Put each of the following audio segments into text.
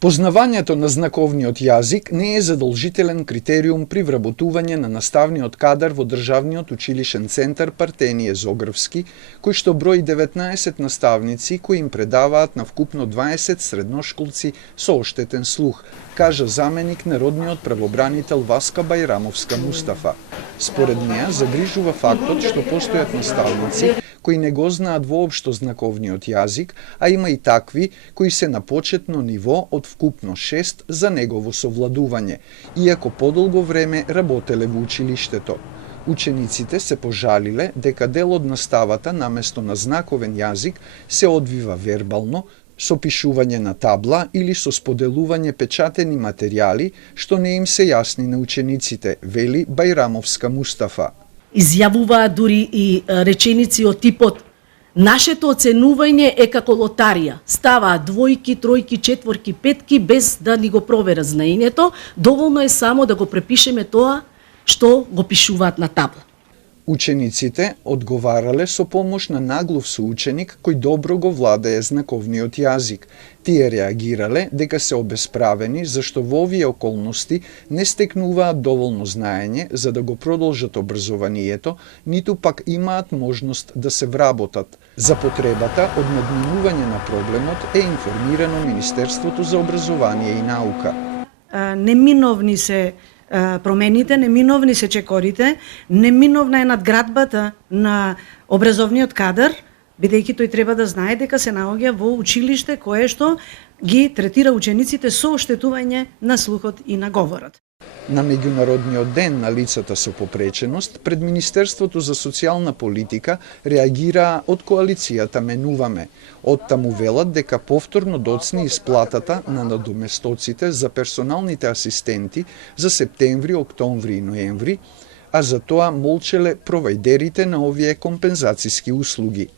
Познавањето на знаковниот јазик не е задолжителен критериум при вработување на наставниот кадар во Државниот училишен центар Партенije Zogrovski, кој што брои 19 наставници кои им предаваат на вкупно 20 средношколци со оштетен слух, кажа заменик народниот правобранител Васка Байрамовска Мустафа. Според неа загрижува фактот што постојат наставници кои не го знаат воопшто знаковниот јазик, а има и такви кои се на почетно ниво од вкупно 6 за негово совладување, иако подолго време работеле во училиштето. Учениците се пожалиле дека дел од наставата наместо на знаковен јазик се одвива вербално, со пишување на табла или со споделување печатени материјали, што не им се јасни на учениците, вели Байрамовска Мустафа. Изјавуваат дури и реченици од типот нашето оценување е како лотарија. Ставаат двојки, тројки, четворки, петки без да ни го проверат знаењето. Доволно е само да го препишеме тоа што го пишуваат на табла. Учениците одговарале со помош на наглов соученик кој добро го владее знаковниот јазик. Тие реагирале дека се обесправени зашто во овие околности не стекнуваат доволно знаење за да го продолжат образованието, ниту пак имаат можност да се вработат. За потребата од надминување на проблемот е информирано Министерството за образование и наука. Неминовни се промените, неминовни се чекорите, неминовна е надградбата на образовниот кадар, бидејќи тој треба да знае дека се наоѓа во училиште кое што ги третира учениците со оштетување на слухот и на говорот. На Меѓународниот ден на лицата со попреченост, пред Министерството за социјална политика реагираа од коалицијата Менуваме. Оттаму велат дека повторно доцни исплатата на надоместоците за персоналните асистенти за септември, октомври и ноември, а за тоа молчеле провајдерите на овие компензацијски услуги.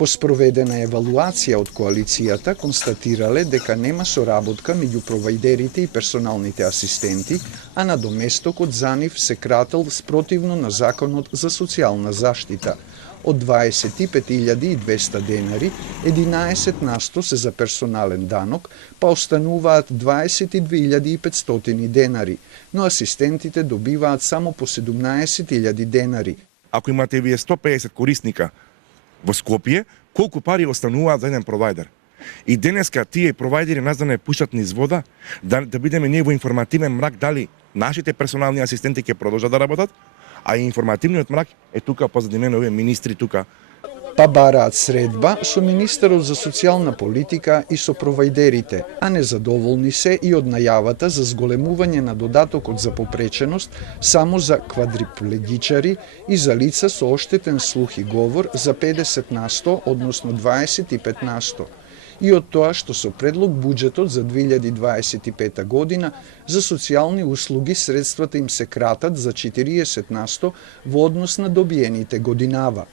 По спроведена евалуација од коалицијата констатирале дека нема соработка меѓу провајдерите и персоналните асистенти, а надоместокот за нив се крател спротивно на Законот за социјална заштита. Од 25.200 денари, 11% се за персонален данок, па остануваат 22.500 денари, но асистентите добиваат само по 17.000 денари. Ако имате вие 150 корисника во Скопје, колку пари остануваат за еден провајдер. И денеска тие провајдери нас да не пуштат низ вода, да бидеме ние во информативен мрак дали нашите персонални асистенти ќе продолжат да работат, а и информативниот мрак е тука позади мене овие министри тука. Па бараат средба со Министерот за социјална политика и со провајдерите, а незадоволни се и од најавата за зголемување на додатокот за попреченост само за квадриплегичари и за лица со оштетен слух и говор за 50%, односно 25%. И од тоа што со предлог буџетот за 2025 година за социјални услуги средствата им се кратат за 40% во однос на добиените годинава.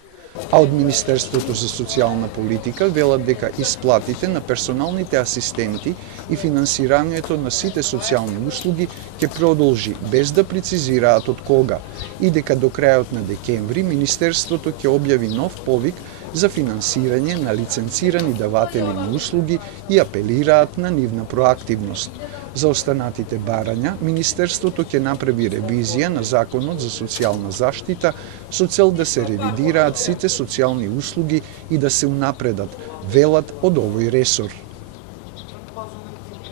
А од Министерството за социјална политика велат дека исплатите на персоналните асистенти и финансирањето на сите социјални услуги ќе продолжи без да прецизираат од кога и дека до крајот на декември Министерството ќе објави нов повик за финансирање на лиценцирани даватели на услуги и апелираат на нивна проактивност. За останатите барања, Министерството ќе направи ревизија на Законот за социјална заштита со цел да се ревидираат сите социјални услуги и да се унапредат, велат од овој ресор.